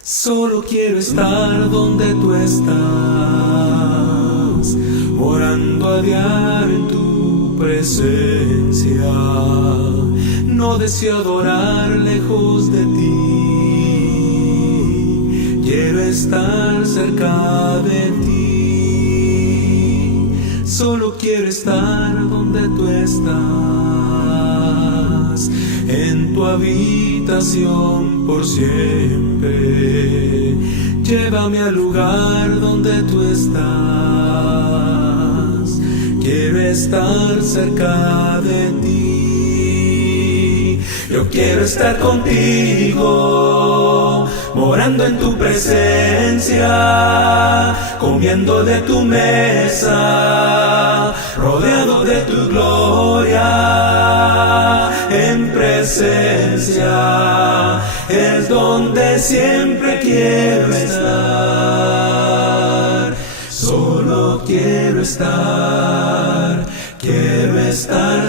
Solo quiero estar donde tú estás, morando a diario en tu presencia. No deseo adorar lejos de ti, quiero estar cerca de ti. Solo quiero estar donde tú estás, en tu habitación por siempre. Llévame al lugar donde tú estás, quiero estar cerca de ti. Yo quiero estar contigo, morando en tu presencia, comiendo de tu mesa, rodeado de tu gloria. En presencia es donde siempre quiero estar. Solo quiero estar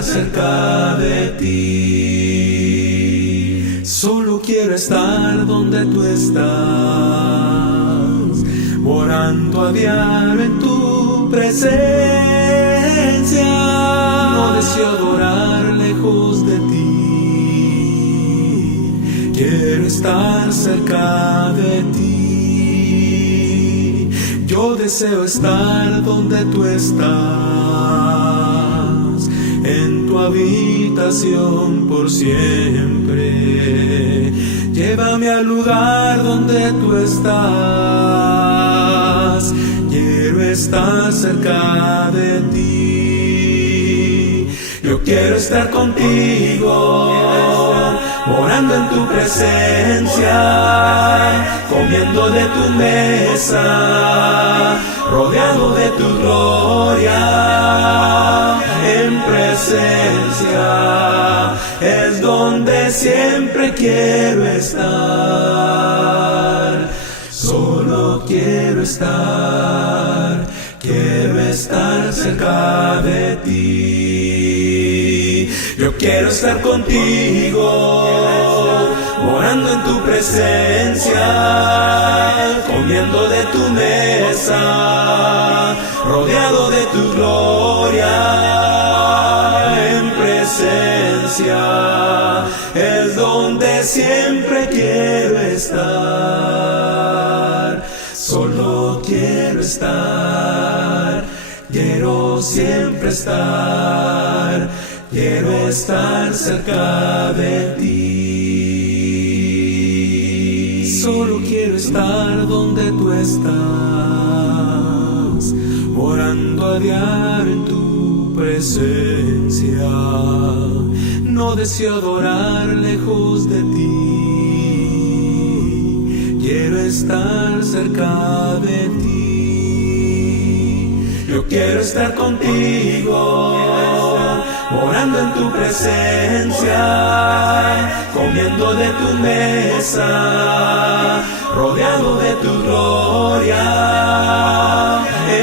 cerca de ti. Solo quiero estar donde tú estás, morando a diario en tu presencia. No deseo adorar lejos de ti, quiero estar cerca de ti. Yo deseo estar donde tú estás, en tu habitación por siempre. Llévame al lugar donde tú estás, quiero estar cerca de ti. Yo quiero estar contigo, morando en tu presencia, comiendo de tu mesa, rodeado de tu gloria. En presencia es donde siempre quiero estar. Solo quiero estar cerca de ti. Yo quiero estar contigo, morando en tu presencia, comiendo de tu mesa, rodeado de tu gloria. En presencia es donde siempre quiero estar. Solo quiero siempre estar, quiero estar cerca de ti. Solo quiero estar donde tú estás, morando a diario en tu presencia. No deseo adorar lejos de ti, quiero estar cerca de ti. Yo quiero estar contigo, morando en tu presencia, comiendo de tu mesa, rodeado de tu gloria.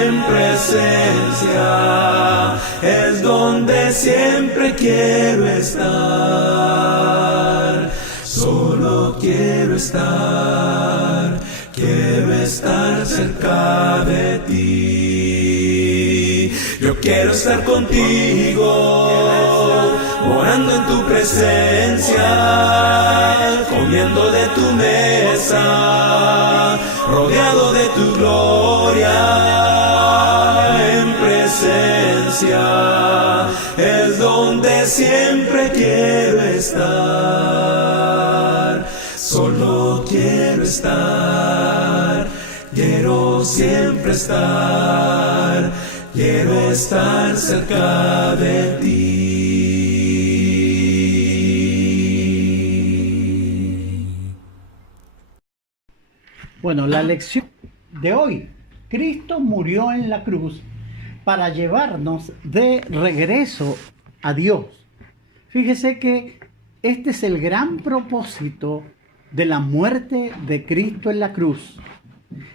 En presencia es donde siempre quiero estar. Solo quiero estar cerca de ti. Yo quiero estar contigo, morando en tu presencia, comiendo de tu mesa, rodeado de tu gloria. En presencia es donde siempre quiero estar. Solo quiero siempre estar, quiero estar cerca de ti. Bueno, la lección de hoy: Cristo murió en la cruz para llevarnos de regreso a Dios. Fíjese que este es el gran propósito de la muerte de Cristo en la cruz.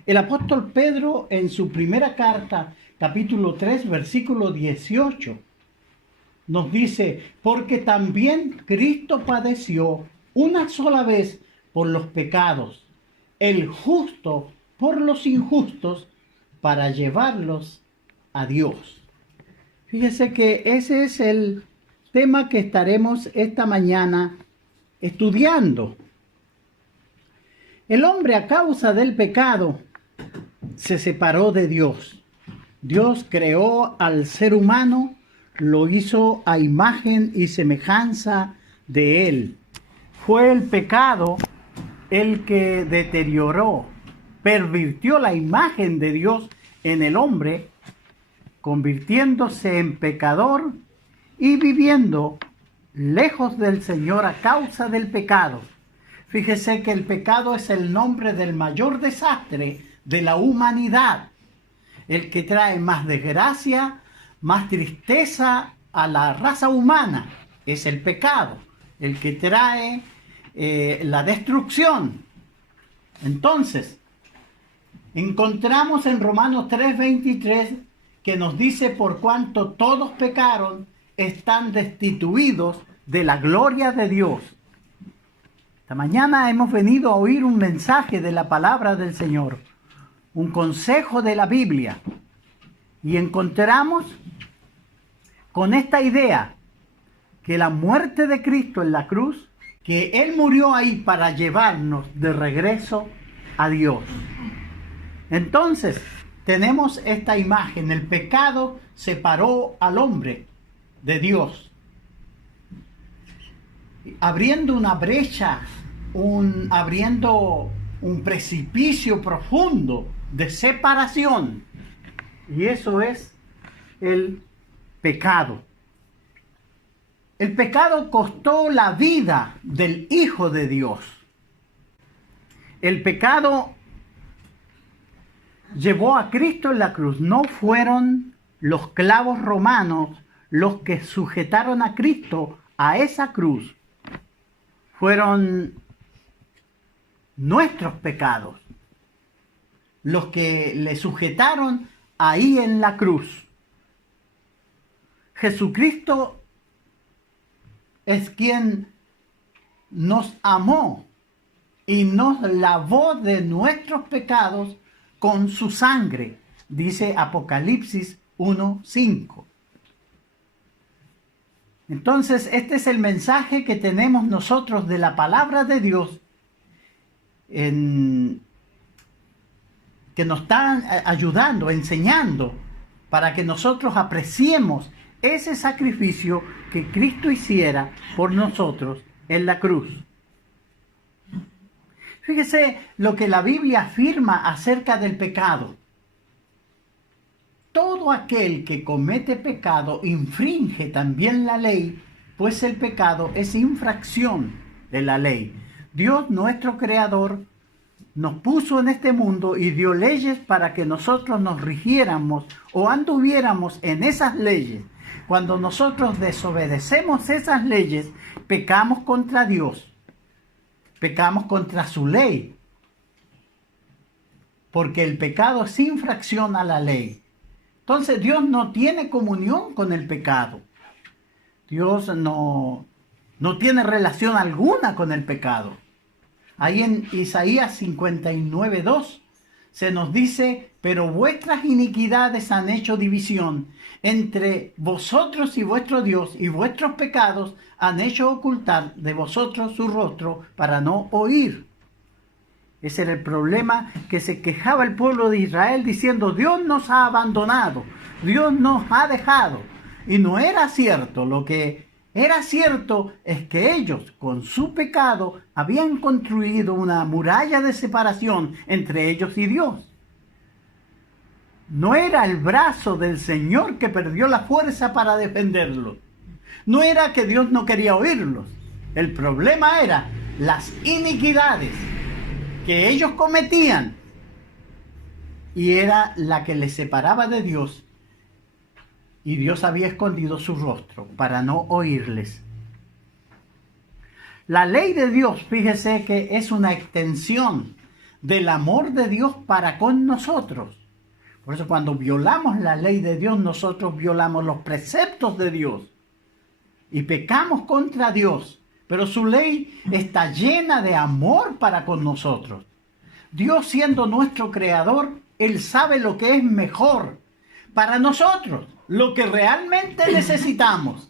El apóstol Pedro en su primera carta, capítulo 3, versículo 18, nos dice, porque también Cristo padeció una sola vez por los pecados, el justo por los injustos, para llevarlos a Dios. Fíjese que ese es el tema que estaremos esta mañana estudiando. El hombre, a causa del pecado, se separó de Dios. Dios creó al ser humano, lo hizo a imagen y semejanza de él. Fue el pecado el que deterioró, pervirtió la imagen de Dios en el hombre, convirtiéndose en pecador y viviendo lejos del Señor a causa del pecado. Fíjese que el pecado es el nombre del mayor desastre de la humanidad, el que trae más desgracia, más tristeza a la raza humana. Es el pecado, el que trae la destrucción. Entonces, encontramos en Romanos 3:23 que nos dice, por cuanto todos pecaron, están destituidos de la gloria de Dios. Esta mañana hemos venido a oír un mensaje de la palabra del Señor, un consejo de la Biblia, y encontramos con esta idea que la muerte de Cristo en la cruz, que Él murió ahí para llevarnos de regreso a Dios. Entonces, tenemos esta imagen, el pecado separó al hombre de Dios, abriendo una brecha, abriendo un precipicio profundo de separación. Y eso es el pecado. El pecado costó la vida del Hijo de Dios. El pecado llevó a Cristo en la cruz. No fueron los clavos romanos los que sujetaron a Cristo a esa cruz. Fueron nuestros pecados los que le sujetaron ahí en la cruz. Jesucristo es quien nos amó y nos lavó de nuestros pecados con su sangre, dice Apocalipsis 1:5. Entonces, este es el mensaje que tenemos nosotros de la palabra de Dios, que nos están ayudando, enseñando, para que nosotros apreciemos ese sacrificio que Cristo hiciera por nosotros en la cruz. Fíjese lo que la Biblia afirma acerca del pecado. Todo aquel que comete pecado infringe también la ley, pues el pecado es infracción de la ley. Dios, nuestro Creador, nos puso en este mundo y dio leyes para que nosotros nos rigiéramos o anduviéramos en esas leyes. Cuando nosotros desobedecemos esas leyes, pecamos contra Dios, pecamos contra su ley, porque el pecado es infracción a la ley. Entonces Dios no tiene comunión con el pecado. Dios no tiene relación alguna con el pecado. Ahí en Isaías 59:2 se nos dice, pero vuestras iniquidades han hecho división entre vosotros y vuestro Dios, y vuestros pecados han hecho ocultar de vosotros su rostro para no oír. Ese era el problema que se quejaba el pueblo de Israel diciendo, Dios nos ha abandonado, Dios nos ha dejado. Y no era cierto. Lo que era cierto es que ellos, con su pecado, habían construido una muralla de separación entre ellos y Dios. No era el brazo del Señor que perdió la fuerza para defenderlos. No era que Dios no quería oírlos. El problema era las iniquidades que ellos cometían, y era la que les separaba de Dios, y Dios había escondido su rostro para no oírles. La ley de Dios, fíjese que es una extensión del amor de Dios para con nosotros. Por eso cuando violamos la ley de Dios, nosotros violamos los preceptos de Dios y pecamos contra Dios. Pero su ley está llena de amor para con nosotros. Dios, siendo nuestro creador, Él sabe lo que es mejor para nosotros, lo que realmente necesitamos.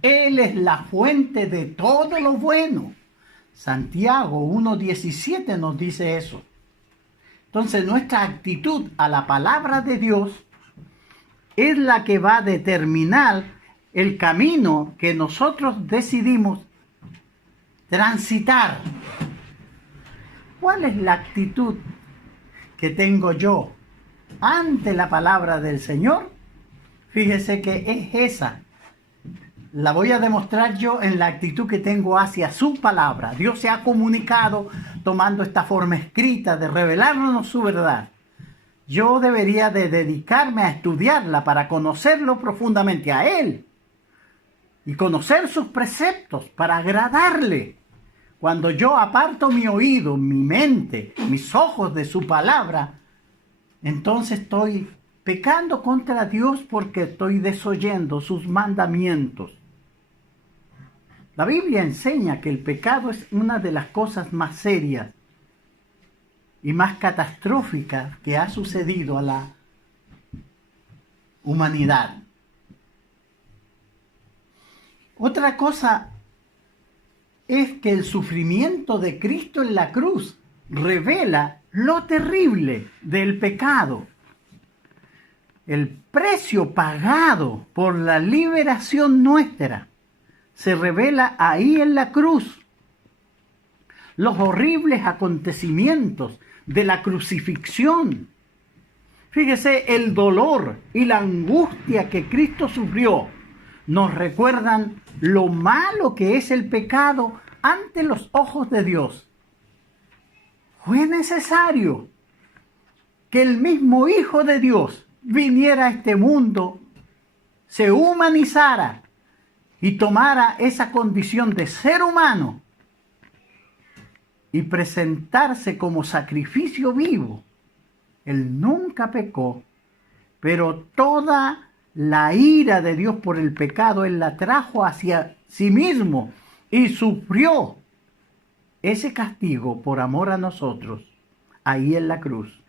Él es la fuente de todo lo bueno. Santiago 1:17 nos dice eso. Entonces nuestra actitud a la palabra de Dios es la que va a determinar el camino que nosotros decidimos transitar. ¿Cuál es la actitud que tengo yo ante la palabra del Señor? Fíjese que es esa. La voy a demostrar yo en la actitud que tengo hacia su palabra. Dios se ha comunicado tomando esta forma escrita de revelarnos su verdad. Yo debería de dedicarme a estudiarla para conocerlo profundamente a Él y conocer sus preceptos para agradarle. Cuando yo aparto mi oído, mi mente, mis ojos de su palabra, entonces estoy pecando contra Dios porque estoy desoyendo sus mandamientos. La Biblia enseña que el pecado es una de las cosas más serias y más catastróficas que ha sucedido a la humanidad. Otra cosa es que el sufrimiento de Cristo en la cruz revela lo terrible del pecado. El precio pagado por la liberación nuestra se revela ahí en la cruz. Los horribles acontecimientos de la crucifixión. Fíjese, el dolor y la angustia que Cristo sufrió nos recuerdan lo malo que es el pecado ante los ojos de Dios. Fue necesario que el mismo Hijo de Dios viniera a este mundo, se humanizara y tomara esa condición de ser humano y presentarse como sacrificio vivo. Él nunca pecó, pero toda la ira de Dios por el pecado, Él la trajo hacia sí mismo y sufrió ese castigo por amor a nosotros, ahí en la cruz.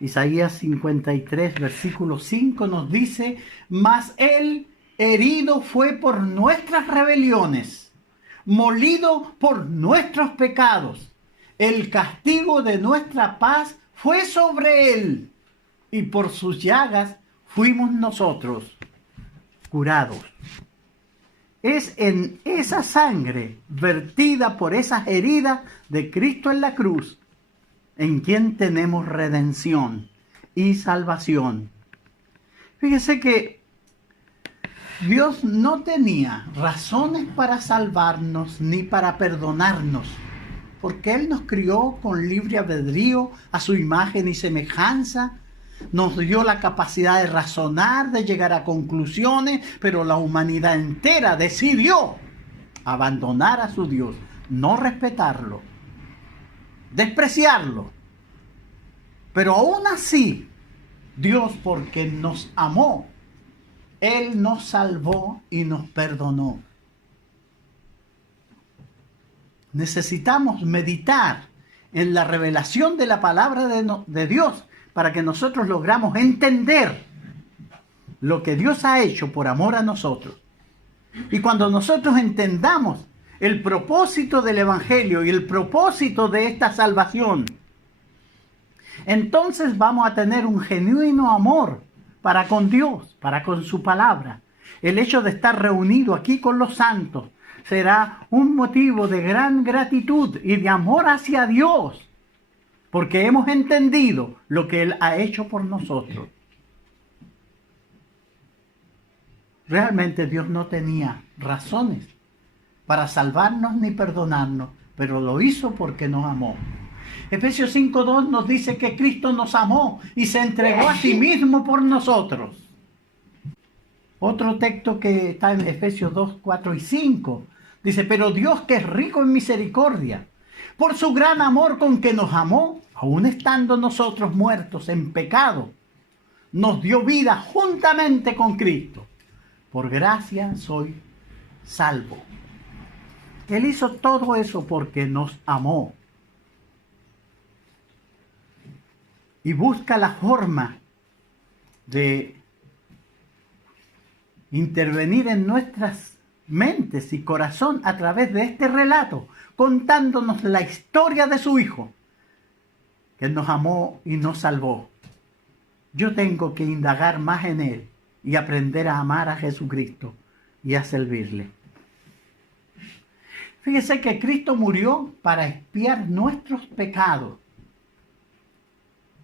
Isaías 53, versículo 5 nos dice: mas Él herido fue por nuestras rebeliones, molido por nuestros pecados. El castigo de nuestra paz fue sobre Él, y por sus llagas fuimos nosotros curados. Es en esa sangre vertida por esas heridas de Cristo en la cruz en quien tenemos redención y salvación. Fíjese que Dios no tenía razones para salvarnos ni para perdonarnos, porque Él nos crió con libre albedrío a su imagen y semejanza. Nos dio la capacidad de razonar, de llegar a conclusiones, pero la humanidad entera decidió abandonar a su Dios, no respetarlo, despreciarlo. Pero aún así, Dios, porque nos amó, Él nos salvó y nos perdonó. Necesitamos meditar en la revelación de la palabra de Dios para que nosotros logramos entender lo que Dios ha hecho por amor a nosotros. Y cuando nosotros entendamos el propósito del Evangelio y el propósito de esta salvación, entonces vamos a tener un genuino amor para con Dios, para con su palabra. El hecho de estar reunido aquí con los santos será un motivo de gran gratitud y de amor hacia Dios, porque hemos entendido lo que Él ha hecho por nosotros. Realmente Dios no tenía razones para salvarnos ni perdonarnos, pero lo hizo porque nos amó. Efesios 5:2 nos dice que Cristo nos amó y se entregó a sí mismo por nosotros. Otro texto que está en Efesios 2:4 y 5 dice: pero Dios, que es rico en misericordia, por su gran amor con que nos amó, aun estando nosotros muertos en pecado, nos dio vida juntamente con Cristo. Por gracia soy salvo. Él hizo todo eso porque nos amó. Y busca la forma de intervenir en nuestras mentes y corazón a través de este relato, contándonos la historia de su Hijo, que nos amó y nos salvó. Yo tengo que indagar más en Él y aprender a amar a Jesucristo y a servirle. Fíjese que Cristo murió para expiar nuestros pecados.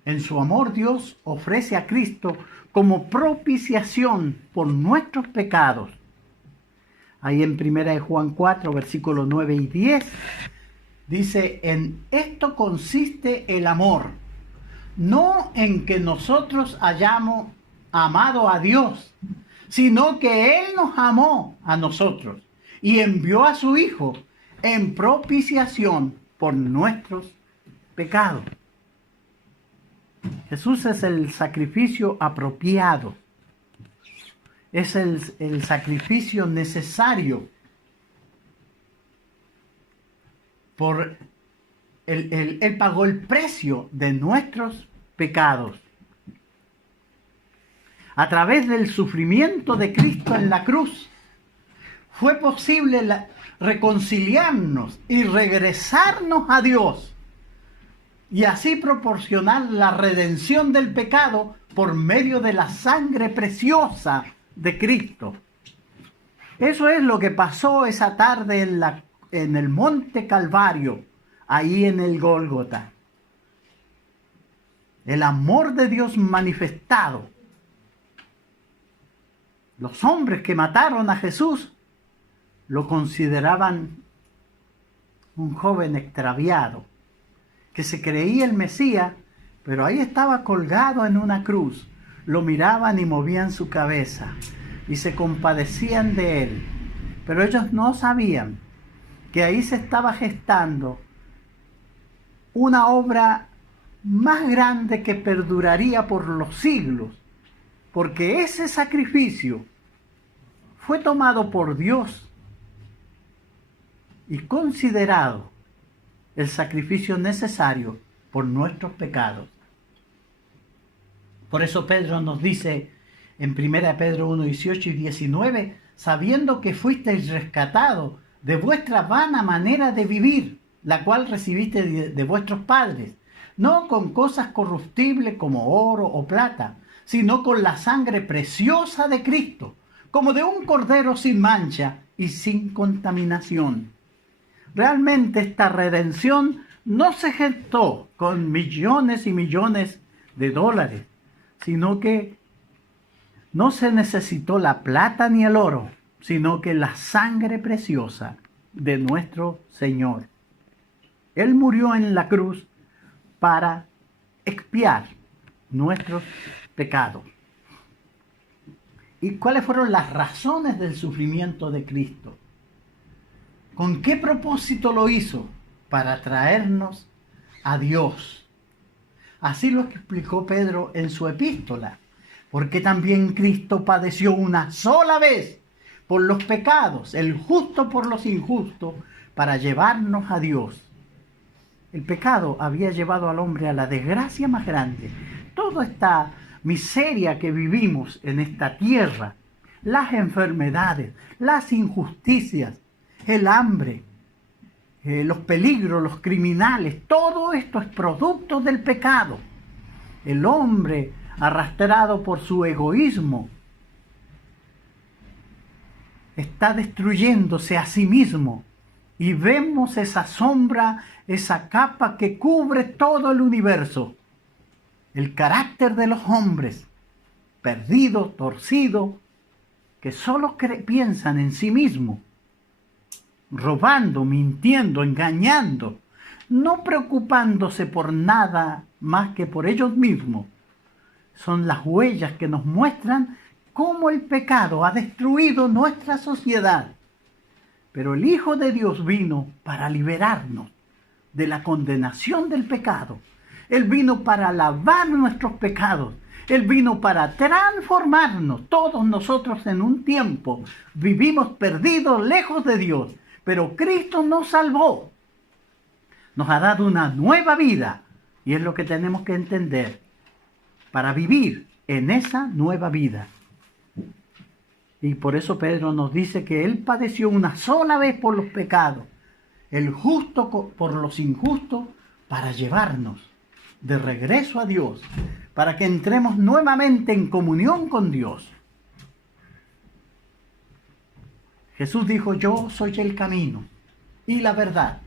En su amor, Dios ofrece a Cristo como propiciación por nuestros pecados. Ahí en 1 Juan 4, versículos 9 y 10, dice: en esto consiste el amor, no en que nosotros hayamos amado a Dios, sino que Él nos amó a nosotros y envió a su Hijo en propiciación por nuestros pecados. Jesús es el sacrificio apropiado, es el sacrificio necesario por Él pagó el precio de nuestros pecados. A través del sufrimiento de Cristo en la cruz, fue posible reconciliarnos y regresarnos a Dios, y así proporcionar la redención del pecado por medio de la sangre preciosa de Cristo. Eso es lo que pasó esa tarde en el monte Calvario, ahí en el Gólgota. El amor de Dios manifestado. Los hombres que mataron a Jesús lo consideraban un joven extraviado, que se creía el Mesías, pero ahí estaba colgado en una cruz. Lo miraban y movían su cabeza y se compadecían de él. Pero ellos no sabían que ahí se estaba gestando una obra más grande que perduraría por los siglos, porque ese sacrificio fue tomado por Dios y considerado el sacrificio necesario por nuestros pecados. Por eso Pedro nos dice en 1 Pedro 1, 18 y 19, sabiendo que fuisteis rescatados de vuestra vana manera de vivir, la cual recibiste de vuestros padres, no con cosas corruptibles como oro o plata, sino con la sangre preciosa de Cristo, como de un cordero sin mancha y sin contaminación. Realmente esta redención no se gestó con millones y millones de dólares, sino que no se necesitó la plata ni el oro, sino que la sangre preciosa de nuestro Señor. Él murió en la cruz para expiar nuestros pecados. ¿Y cuáles fueron las razones del sufrimiento de Cristo? ¿Con qué propósito lo hizo? Para traernos a Dios. Así lo explicó Pedro en su epístola. Porque también Cristo padeció una sola vez por los pecados, el justo por los injustos, para llevarnos a Dios. El pecado había llevado al hombre a la desgracia más grande. Toda esta miseria que vivimos en esta tierra, las enfermedades, las injusticias, el hambre, los peligros, los criminales, todo esto es producto del pecado. El hombre, arrastrado por su egoísmo, está destruyéndose a sí mismo. Y vemos esa sombra, esa capa que cubre todo el universo. El carácter de los hombres, perdido, torcido, que solo piensan en sí mismos, robando, mintiendo, engañando, no preocupándose por nada más que por ellos mismos. Son las huellas que nos muestran cómo el pecado ha destruido nuestra sociedad. Pero el Hijo de Dios vino para liberarnos, de la condenación del pecado. Él vino para lavar nuestros pecados. Él vino para transformarnos. Todos nosotros en un tiempo vivimos perdidos, lejos de Dios. Pero Cristo nos salvó. Nos ha dado una nueva vida. Y es lo que tenemos que entender para vivir en esa nueva vida. Y por eso Pedro nos dice que Él padeció una sola vez por los pecados, el justo por los injustos, para llevarnos de regreso a Dios, para que entremos nuevamente en comunión con Dios. Jesús dijo: yo soy el camino y la verdad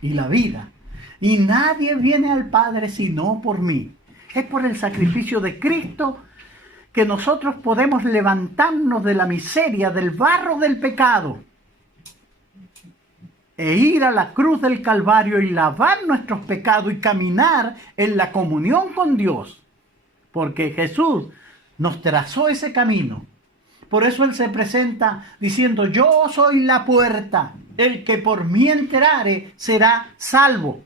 y la vida, y nadie viene al Padre sino por mí. Es por el sacrificio de Cristo que nosotros podemos levantarnos de la miseria, del barro del pecado, e ir a la cruz del Calvario y lavar nuestros pecados y caminar en la comunión con Dios. Porque Jesús nos trazó ese camino. Por eso Él se presenta diciendo: yo soy la puerta, el que por mí entrare será salvo.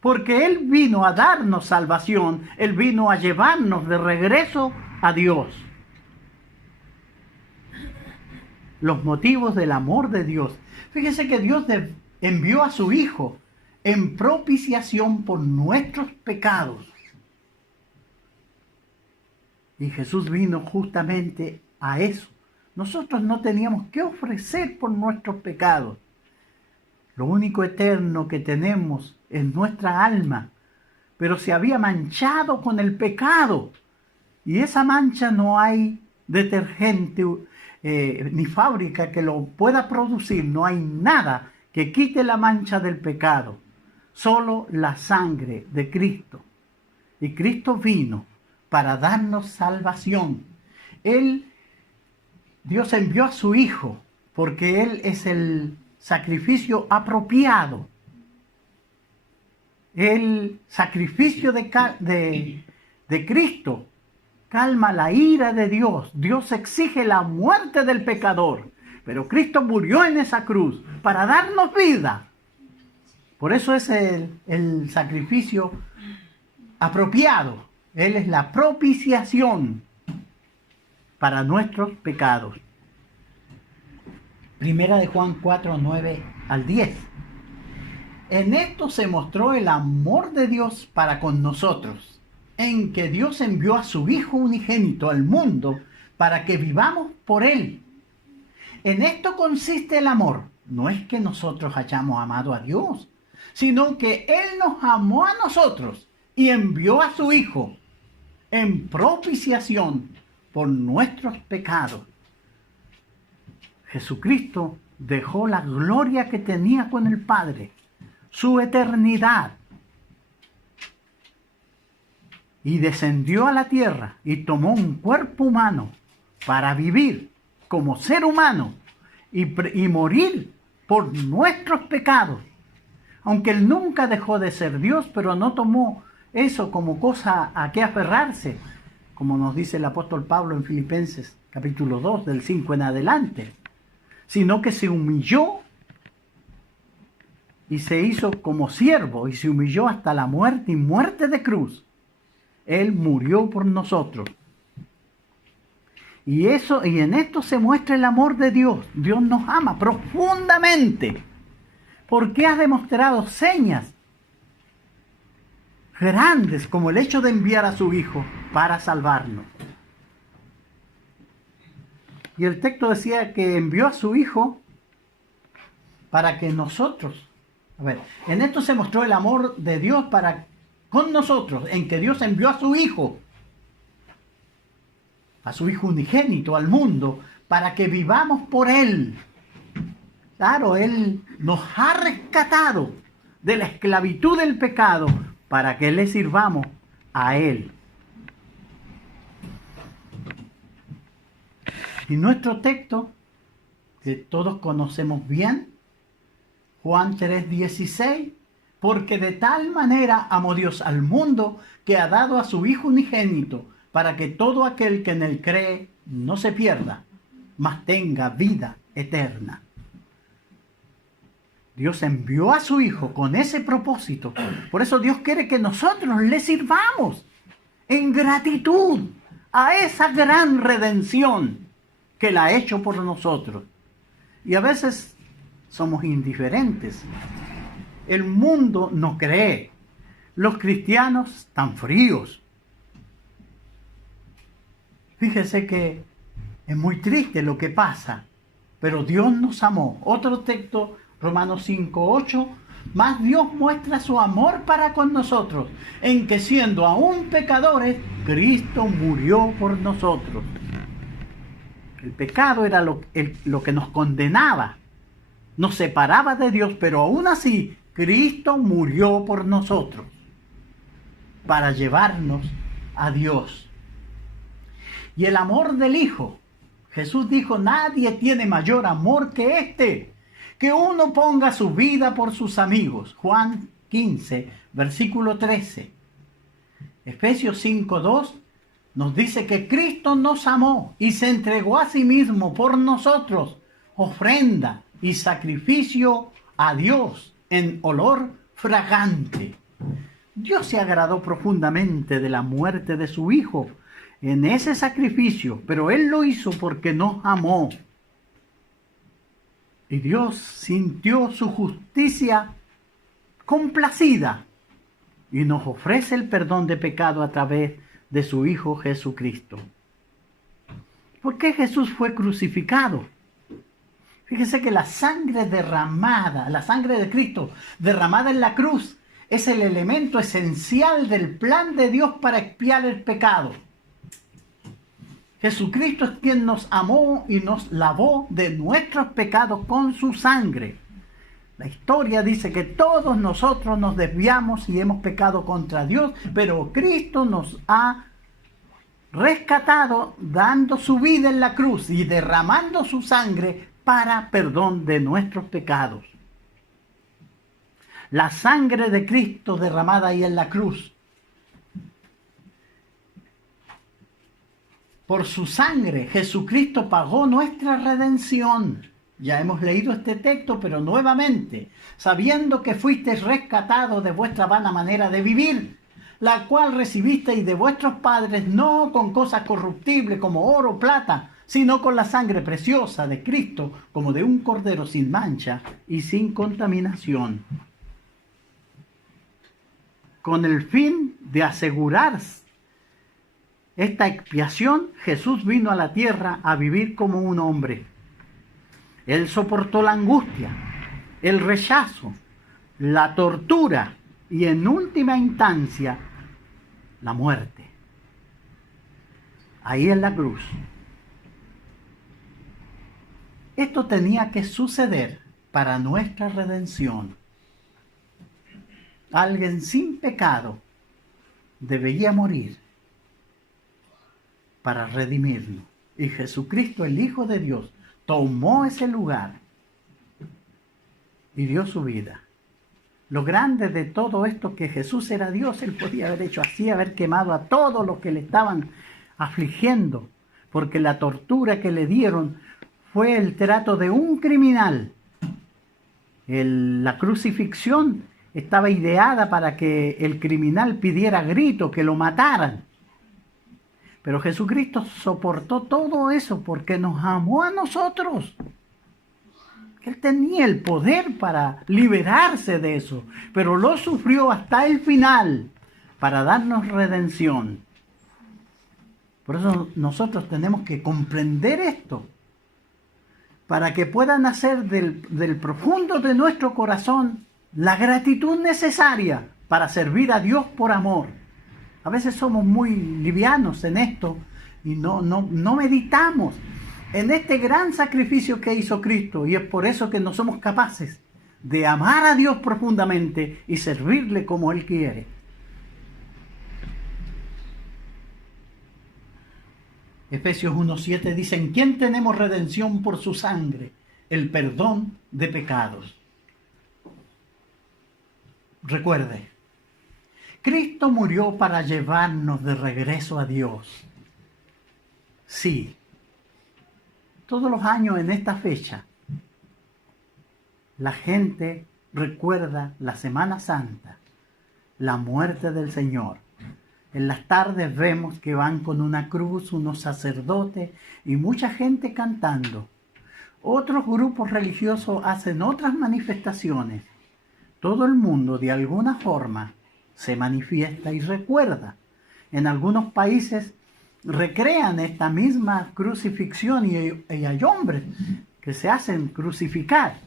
Porque Él vino a darnos salvación, Él vino a llevarnos de regreso a Dios. Los motivos del amor de Dios. Fíjese que Dios envió a su Hijo en propiciación por nuestros pecados. Y Jesús vino justamente a eso. Nosotros no teníamos que ofrecer por nuestros pecados. Lo único eterno que tenemos es nuestra alma, pero se había manchado con el pecado. Y esa mancha no hay detergente ni fábrica que lo pueda producir. No hay nada que quite la mancha del pecado. Solo la sangre de Cristo. Y Cristo vino para darnos salvación. Dios envió a su Hijo porque Él es el sacrificio apropiado. El sacrificio de Cristo calma la ira de Dios. Dios exige la muerte del pecador, pero Cristo murió en esa cruz para darnos vida. Por eso es el sacrificio apropiado. Él es la propiciación para nuestros pecados. Primera de Juan 4, 9 al 10. En esto se mostró el amor de Dios para con nosotros, en que Dios envió a su Hijo unigénito al mundo para que vivamos por Él. En esto consiste el amor. No es que nosotros hayamos amado a Dios, sino que Él nos amó a nosotros y envió a su Hijo en propiciación por nuestros pecados. Jesucristo dejó la gloria que tenía con el Padre, su eternidad, y descendió a la tierra y tomó un cuerpo humano para vivir como ser humano y morir por nuestros pecados. Aunque Él nunca dejó de ser Dios, pero no tomó eso como cosa a que aferrarse, como nos dice el apóstol Pablo en Filipenses capítulo 2, del 5 en adelante, sino que se humilló y se hizo como siervo y se humilló hasta la muerte y muerte de cruz. Él murió por nosotros. Y en esto se muestra el amor de Dios. Dios nos ama profundamente, porque ha demostrado señas grandes como el hecho de enviar a su Hijo para salvarnos. Y el texto decía que envió a su Hijo para que nosotros, en esto se mostró el amor de Dios para con nosotros, en que Dios envió a su Hijo unigénito al mundo, para que vivamos por Él. Claro, Él nos ha rescatado de la esclavitud del pecado para que le sirvamos a Él. Y nuestro texto, que todos conocemos bien, Juan 3:16, porque de tal manera amó Dios al mundo que ha dado a su Hijo unigénito, para que todo aquel que en Él cree no se pierda, mas tenga vida eterna. Dios envió a su Hijo con ese propósito. Por eso Dios quiere que nosotros le sirvamos en gratitud a esa gran redención que Él ha hecho por nosotros. Y a veces somos indiferentes. El mundo no cree. Los cristianos están fríos. Fíjese que es muy triste lo que pasa, pero Dios nos amó. Otro texto, Romanos 5:8, más Dios muestra su amor para con nosotros, en que siendo aún pecadores, Cristo murió por nosotros. El pecado era lo que nos condenaba, nos separaba de Dios, pero aún así, Cristo murió por nosotros, para llevarnos a Dios. Y el amor del Hijo, Jesús dijo, nadie tiene mayor amor que este, que uno ponga su vida por sus amigos. Juan 15, versículo 13. Efesios 5:2 nos dice que Cristo nos amó y se entregó a sí mismo por nosotros, ofrenda y sacrificio a Dios en olor fragante. Dios se agradó profundamente de la muerte de su Hijo en ese sacrificio, pero Él lo hizo porque nos amó. Y Dios sintió su justicia complacida y nos ofrece el perdón de pecado a través de su Hijo Jesucristo. ¿Por qué Jesús fue crucificado? Fíjese que la sangre derramada, la sangre de Cristo derramada en la cruz, es el elemento esencial del plan de Dios para expiar el pecado. Jesucristo es quien nos amó y nos lavó de nuestros pecados con su sangre. La historia dice que todos nosotros nos desviamos y hemos pecado contra Dios, pero Cristo nos ha rescatado dando su vida en la cruz y derramando su sangre para perdón de nuestros pecados. La sangre de Cristo derramada ahí en la cruz. Por su sangre, Jesucristo pagó nuestra redención. Ya hemos leído este texto, pero nuevamente, sabiendo que fuisteis rescatados de vuestra vana manera de vivir, la cual recibisteis de vuestros padres, no con cosas corruptibles como oro o plata, sino con la sangre preciosa de Cristo, como de un cordero sin mancha y sin contaminación. Con el fin de asegurar esta expiación, Jesús vino a la tierra a vivir como un hombre. Él soportó la angustia, el rechazo, la tortura y en última instancia la muerte. Ahí en la cruz. Esto tenía que suceder para nuestra redención. Alguien sin pecado debía morir para redimirnos. Y Jesucristo, el Hijo de Dios, tomó ese lugar y dio su vida. Lo grande de todo esto que Jesús era Dios, Él podía haber hecho así, haber quemado a todos los que le estaban afligiendo, porque la tortura que le dieron fue el trato de un criminal. La crucifixión estaba ideada para que el criminal pidiera grito, que lo mataran. Pero Jesucristo soportó todo eso porque nos amó a nosotros. Él tenía el poder para liberarse de eso, pero lo sufrió hasta el final para darnos redención. Por eso nosotros tenemos que comprender esto, para que pueda nacer del profundo de nuestro corazón la gratitud necesaria para servir a Dios por amor. A veces somos muy livianos en esto y no meditamos en este gran sacrificio que hizo Cristo, y es por eso que no somos capaces de amar a Dios profundamente y servirle como Él quiere. Efesios 1:7 dice: ¿en quién tenemos redención por su sangre? El perdón de pecados. Recuerde, Cristo murió para llevarnos de regreso a Dios. Sí, todos los años en esta fecha, la gente recuerda la Semana Santa, la muerte del Señor. En las tardes vemos que van con una cruz unos sacerdotes y mucha gente cantando. Otros grupos religiosos hacen otras manifestaciones. Todo el mundo de alguna forma se manifiesta y recuerda. En algunos países recrean esta misma crucifixión y hay hombres que se hacen crucificar.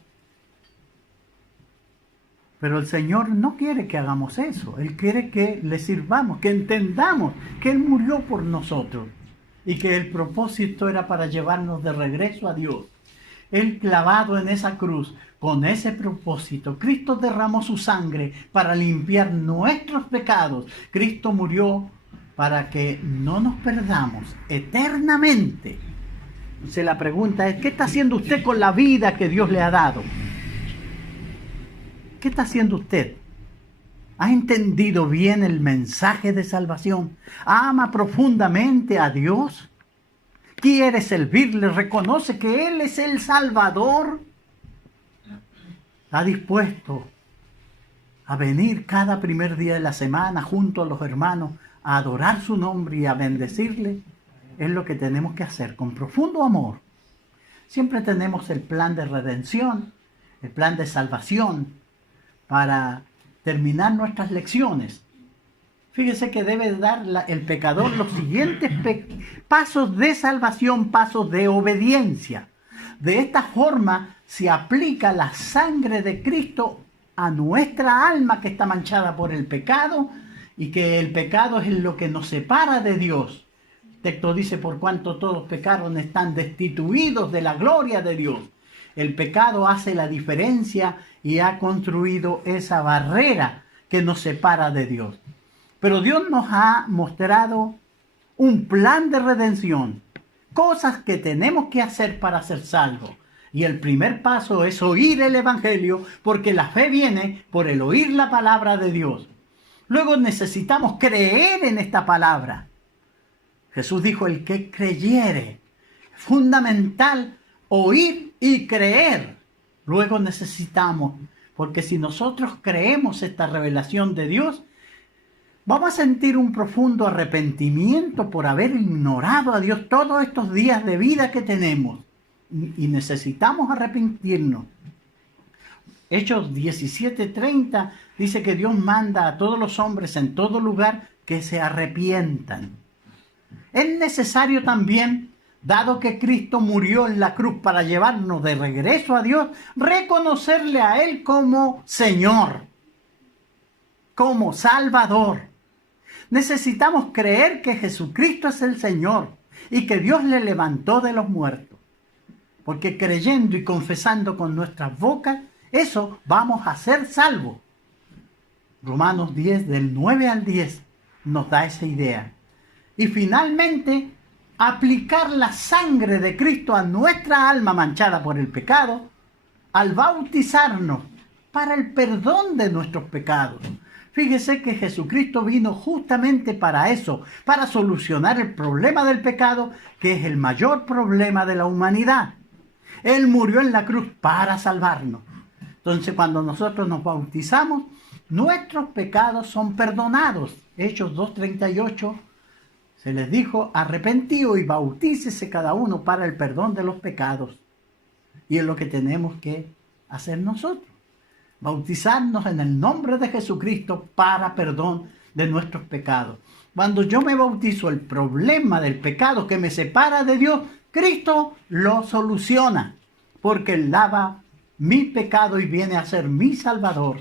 Pero el Señor no quiere que hagamos eso. Él quiere que le sirvamos, que entendamos que Él murió por nosotros y que el propósito era para llevarnos de regreso a Dios. Él clavado en esa cruz, con ese propósito, Cristo derramó su sangre para limpiar nuestros pecados. Cristo murió para que no nos perdamos eternamente. Entonces la pregunta es, ¿qué está haciendo usted con la vida que Dios le ha dado? ¿Qué está haciendo usted? ¿Ha entendido bien el mensaje de salvación? ¿Ama profundamente a Dios? ¿Quiere servirle? ¿Reconoce que Él es el Salvador? ¿Está dispuesto a venir cada primer día de la semana junto a los hermanos a adorar su nombre y a bendecirle? Es lo que tenemos que hacer con profundo amor. Siempre tenemos el plan de redención, el plan de salvación, para terminar nuestras lecciones. Fíjese que debe dar el pecador los siguientes pasos de salvación, pasos de obediencia. De esta forma se aplica la sangre de Cristo a nuestra alma que está manchada por el pecado y que el pecado es lo que nos separa de Dios. El texto dice, por cuanto todos pecaron están destituidos de la gloria de Dios. El pecado hace la diferencia y ha construido esa barrera que nos separa de Dios. Pero Dios nos ha mostrado un plan de redención, cosas que tenemos que hacer para ser salvos. Y el primer paso es oír el Evangelio, porque la fe viene por el oír la palabra de Dios. Luego necesitamos creer en esta palabra. Jesús dijo, el que creyere, fundamental oír y creer. Luego necesitamos, porque si nosotros creemos esta revelación de Dios, vamos a sentir un profundo arrepentimiento por haber ignorado a Dios todos estos días de vida que tenemos. Y necesitamos arrepentirnos. Hechos 17:30 dice que Dios manda a todos los hombres en todo lugar que se arrepientan. Es necesario también, dado que Cristo murió en la cruz para llevarnos de regreso a Dios, reconocerle a Él como Señor, como Salvador. Necesitamos creer que Jesucristo es el Señor y que Dios le levantó de los muertos. Porque creyendo y confesando con nuestras bocas, eso vamos a ser salvos. Romanos 10, del 9 al 10, nos da esa idea. Y finalmente, aplicar la sangre de Cristo a nuestra alma manchada por el pecado, al bautizarnos para el perdón de nuestros pecados. Fíjese que Jesucristo vino justamente para eso, para solucionar el problema del pecado, que es el mayor problema de la humanidad. Él murió en la cruz para salvarnos. Entonces, cuando nosotros nos bautizamos, nuestros pecados son perdonados. Hechos 2:38, se les dijo, arrepentíos y bautícese cada uno para el perdón de los pecados. Y es lo que tenemos que hacer nosotros. Bautizarnos en el nombre de Jesucristo para perdón de nuestros pecados. Cuando yo me bautizo, el problema del pecado que me separa de Dios, Cristo lo soluciona, porque Él lava mi pecado y viene a ser mi Salvador.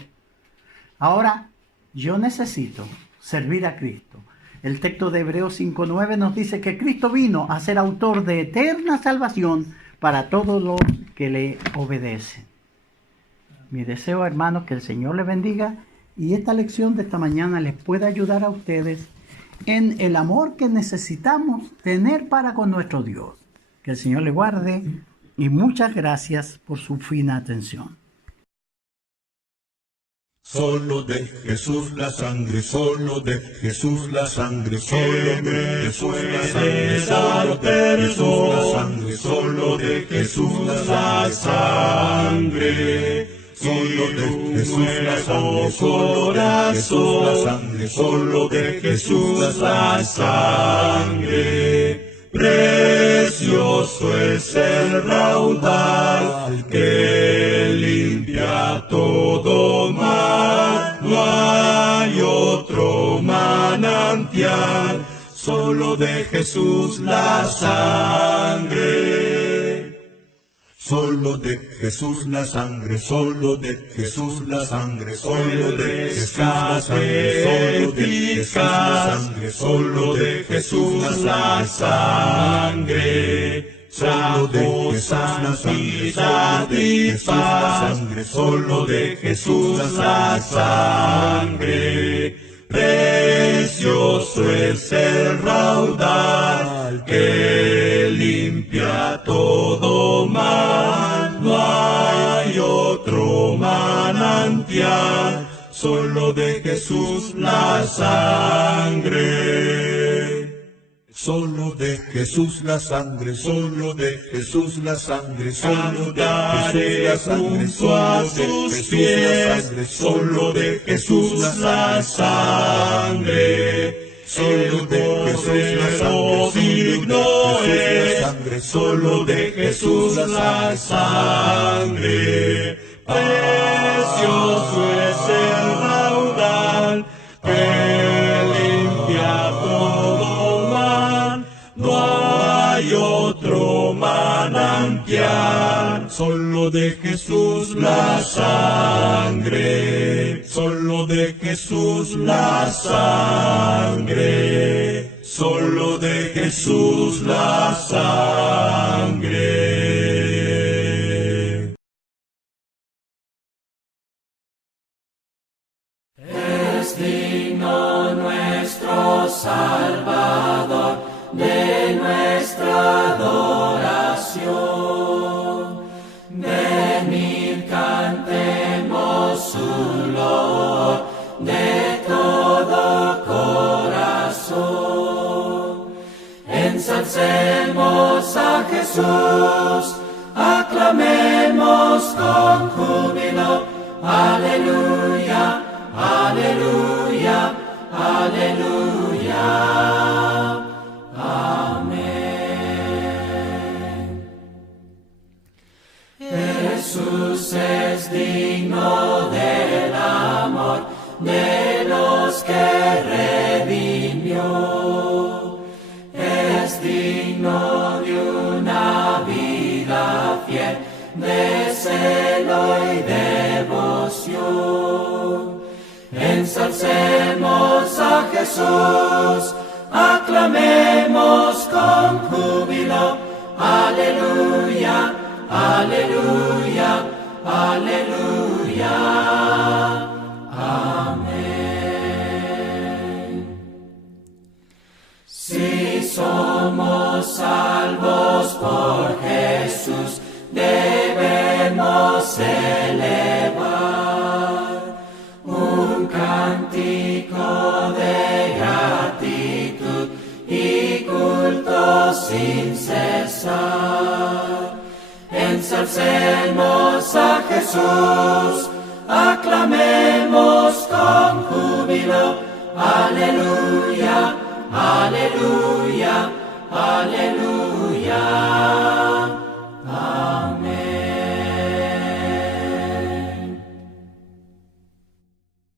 Ahora, yo necesito servir a Cristo. El texto de Hebreos 5:9 nos dice que Cristo vino a ser autor de eterna salvación para todos los que le obedecen. Mi deseo, hermanos, que el Señor les bendiga y esta lección de esta mañana les pueda ayudar a ustedes en el amor que necesitamos tener para con nuestro Dios. Que el Señor le guarde y muchas gracias por su fina atención. Solo de Jesús la sangre, solo de Jesús la sangre, solo de Jesús la sangre, solo de Jesús la sangre, solo de Jesús la sangre. solo de Jesús la sangre, solo de Jesús la sangre, solo de Jesús la sangre. Precioso es el raudal que limpia todo mal, no hay otro manantial, solo de Jesús la sangre. Solo de Jesús la sangre, solo de Jesús la sangre, solo de Jesús la sangre, solo de Jesús la sangre, solo de Jesús la sangre. Solo de Jesús la sangre, solo de Jesús la sangre. Precioso es el raudal que limpia todo mal, no hay otro manantial, solo de Jesús la sangre. Solo de Jesús la sangre, solo de Jesús la sangre, solo de Jesús la sangre, solo de Jesús la sangre, solo de Jesús la sangre, solo de Jesús la sangre. Precioso es el raudal que limpia todo mal, no hay otro manantial, solo de Jesús la sangre, solo de Jesús la sangre, solo de Jesús la sangre. Es digno nuestro Salvador de nuestra adoración. Venid, cantemos su loor de todo corazón. Ensalcemos a Jesús, aclamemos con júbilo. Aleluya, aleluya, aleluya. Amén. Jesús es digno del amor de los que redimió. Es digno de una vida fiel, de celo y devoción. Ensalcemos a Jesús, aclamemos con júbilo. Aleluya, aleluya, aleluya. Amén. Si somos salvos por Jesús, debemos elevar un cántico de gratitud y culto sin cesar. Ensalcemos a Jesús, aclamemos con júbilo. Aleluya, aleluya, aleluya.